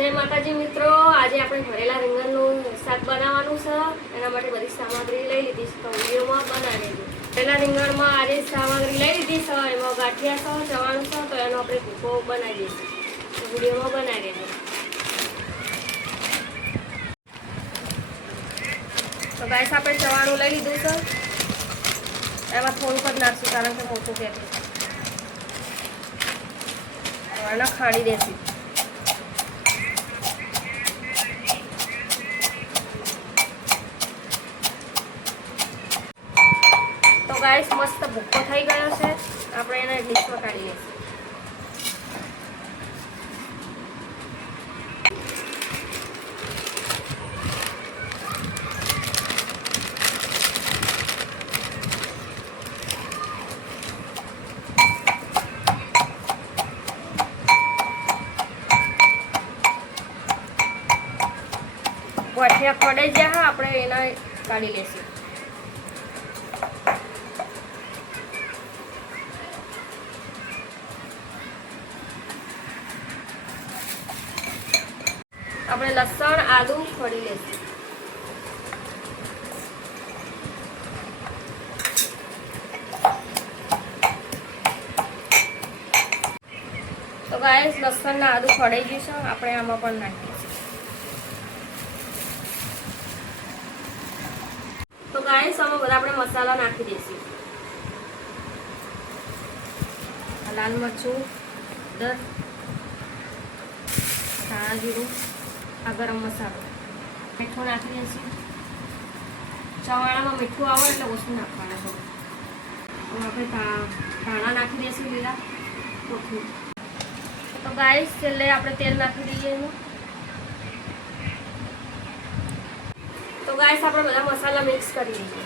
जय माताजी मित्रों, आज આપણે ભરેલા રીંગણનું શાક બનાવવાનું છે। એના માટે બધી સામગ્રી લઈ લીધી છે, તો વિડિયોમાં બનાવી દેજો। ભરેલા રીંગણમાં આજે સામગ્રી લઈ લીધી છે, એમાં ગાંઠિયા છે, ચવાણું છે, તો એનો આપણે ભૂકો બનાવી દઈશું, તો વિડિયોમાં બનાવી દેજો। તો ગાઈસ આપણે ચવાણું લઈ લીધું છે, એમાં થોડુંક જ નાખશું કારણ કે મોટું કેટલું ચવાણા ખાડી દેશું। तो गाइस मस्त भूको થઈ ગયો છે, આપણે એને ડીશમાં કાઢી લઈશું। ગાંઠિયા ખોડાઈ ગયા, આપણે એને કાઢી લઈશું। આપણે લસણ આદુ ખોડી લઈશું। તો ગાઈસ લસણ ને આદુ ખોડાઈ ગયું છે, આપણે આમાં પણ નાખી દઈશું। તો ગાઈસ આમાં બધા આપણે મસાલા નાખી દઈશું। લાલ મરચું, હળદર, ધાણા જીરું, આ ગરમ મસાલો, મીઠું નાખી દઈશું। ચવાણામાં મીઠું આવે એટલે ઓછું નાખવાનું છે। હવે આપણે ધાણા નાખી દઈશું, લીલા કોથમીર। તો ગાઈસ છેલ્લે આપણે તેલ નાખી દઈએ એનું। તો ગાઈસ આપણે બધા મસાલા મિક્સ કરી દઈએ।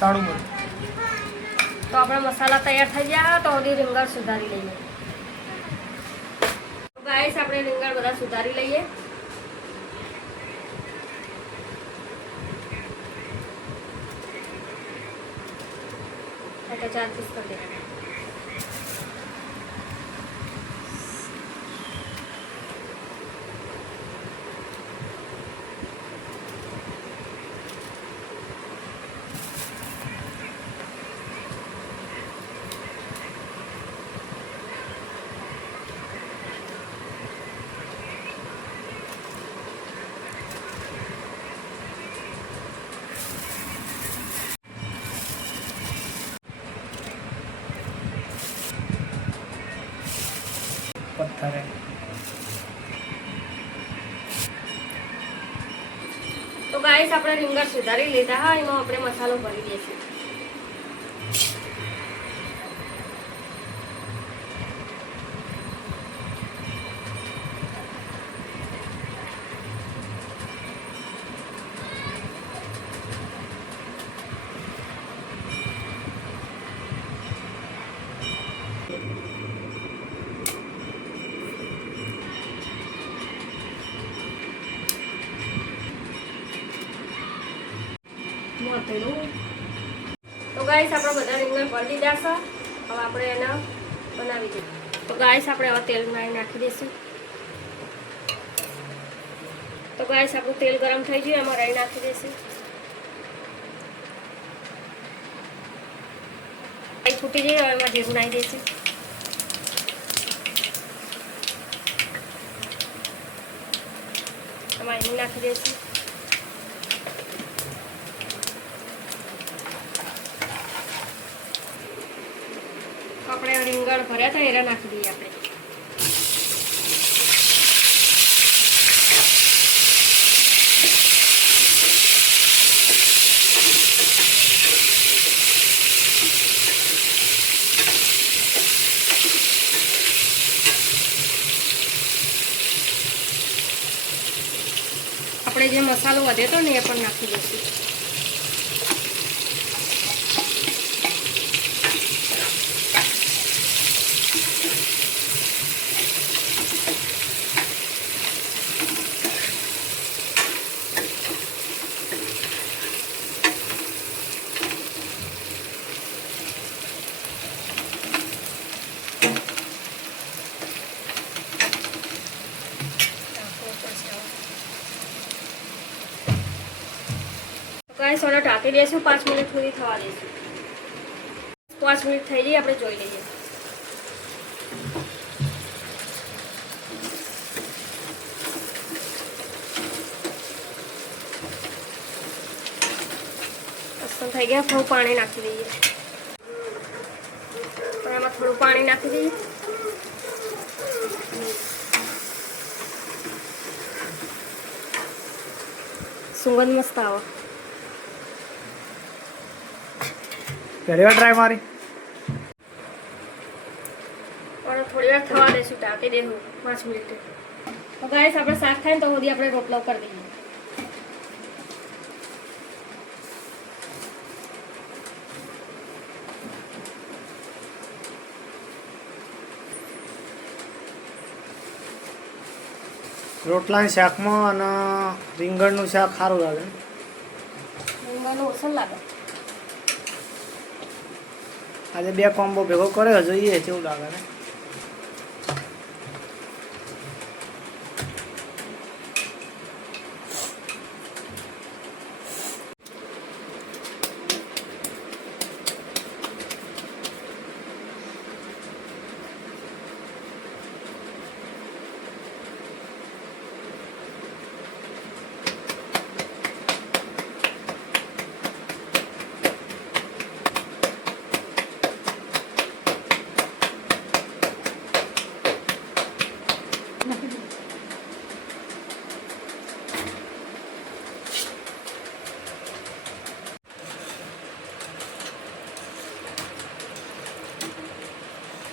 સારું બોલ। તો આપણા મસાલા તૈયાર થઈ ગયા, તો હજી રીંગણ સુધારી લઈએ। તો ગાઈસ આપણે રીંગણ બધા સુધારી લઈએ। तो 4 पीस कर देना। पत्थर है। तो गाइस આપણે રીંગણ સુધારી લીધા, હા એમાં આપણે મસાલો ભરી દઈશું। तो गाइस આપણે બધા રીંગણ ભરી દીધા છે, હવે આપણે એને બનાવી દઈએ। તો ગાઈસ આપણે હવે તેલમાં નાખી દઈશું। તો ગાઈસ આપણું તેલ ગરમ થઈ ગયું, એમાં રાઈ નાખી દઈશું। રાઈ ફૂટી જાય, હવે એમાં જીરું નાખી દઈશું। એમાં હિંગ નાખી દઈશું। આપણે રીંગણ ભર્યા હતા એરા નાખી દઈએ આપણે। આપણે જે મસાલો વધે તો ને એ પણ નાખી દઈશું। ઢાંકી દઈશું, 5 મિનિટ સુધી થવા દઈશું. 5 મિનિટ થઈ ગઈ, આપણે જોઈ લઈએ. લસણ થઈ ગયા, થોડું પાણી નાખી દઈએ. એમાં થોડું પાણી નાખી દઈએ. સુગંધ મસ્ત આવે. પહેલી વાર ટ્રાય મારી. પણ થોડી વાર થવા દઈશું, ઢાંકી દઈશું 5 મિનિટ. તો ગાઈસ આપણે શાક થાય ને તો સુધી આપણે રોટલો કરી દઈએ. રોટલાની શાકમાં અને રીંગણનું શાક સારું લાગે. રીંગણનું ઓછું લાગે. આજે 2 કોમ્બો ભેગો કર્યો, જોઈએ કેવું લાગે ને.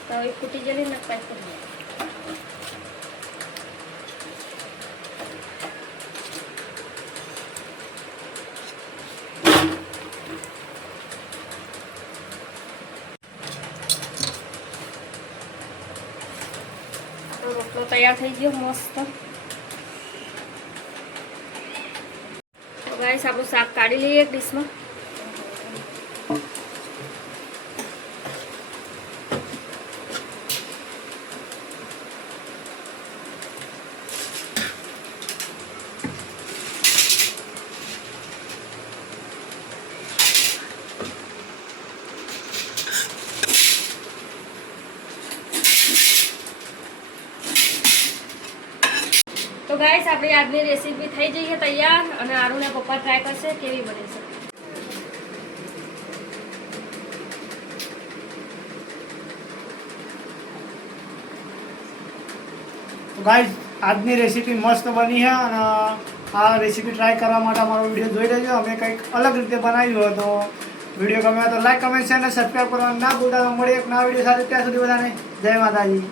તો એ ફૂટી જલી ને પેક કરી દઈએ. રોટલો તૈયાર થઈ ગયો મસ્ત. તો ગાઈસ આપણું શાક કાઢી લઈએ એક ડીશમાં. તો ગાઈસ આપણી આજની રેસીપી થઈ જઈ છે તૈયાર, અને આરુને પપ્પા ટ્રાય કરશે કેવી બને છે. તો ગાઈસ આજની રેસીપી મસ્ત બની છે, અને આ રેસીપી ટ્રાય કરવા માટે અમારો વિડીયો જોઈ લેજો. અમે કંઈક અલગ રીતે બનાવ્યું હોય તો વિડીયો ગમે તો લાઈક, કમેન્ટ, શેર અને સબસ્ક્રાઈબ કરવાનું ના ભૂલતા. મળીએ એક નવા વિડીયો સાથે. ત્યાં સુધી બધાને જય માતાજી.